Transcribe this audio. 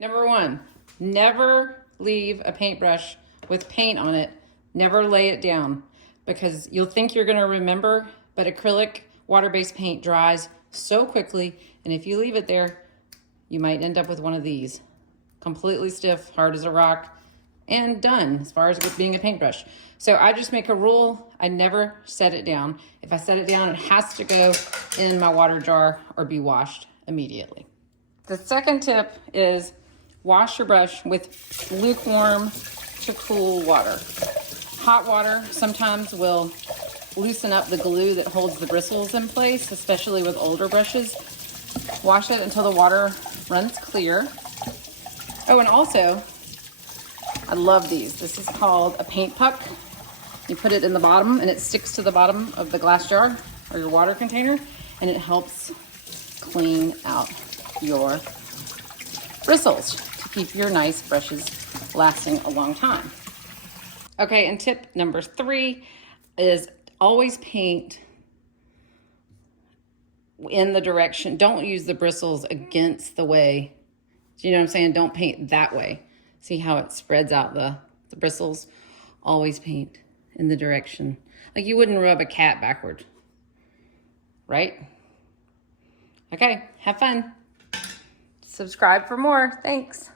Number one, never leave a paintbrush with paint on it. Never lay it down because you'll think you're gonna remember, but acrylic water-based paint dries so quickly, and if you leave it there, you might end up with one of these. Completely stiff, hard as a rock, and done as far as with being a paintbrush. So I just make a rule, I never set it down. If I set it down, it has to go in my water jar or be washed immediately. The second tip is wash your brush with lukewarm to cool water. Hot water sometimes will loosen up the glue that holds the bristles in place, especially with older brushes. Wash it until the water runs clear. Oh, and also, I love these. This is called a paint puck. You put it in the bottom and it sticks to the bottom of the glass jar or your water container, and it helps clean out your bristles to keep your nice brushes lasting a long time. Okay, and tip number 3 is always paint in the direction. Don't use the bristles against the way. Do you know what I'm saying? Don't paint that way. See how it spreads out the bristles? Always paint in the direction. Like you wouldn't rub a cat backward, right? Okay, have fun. Subscribe for more. Thanks.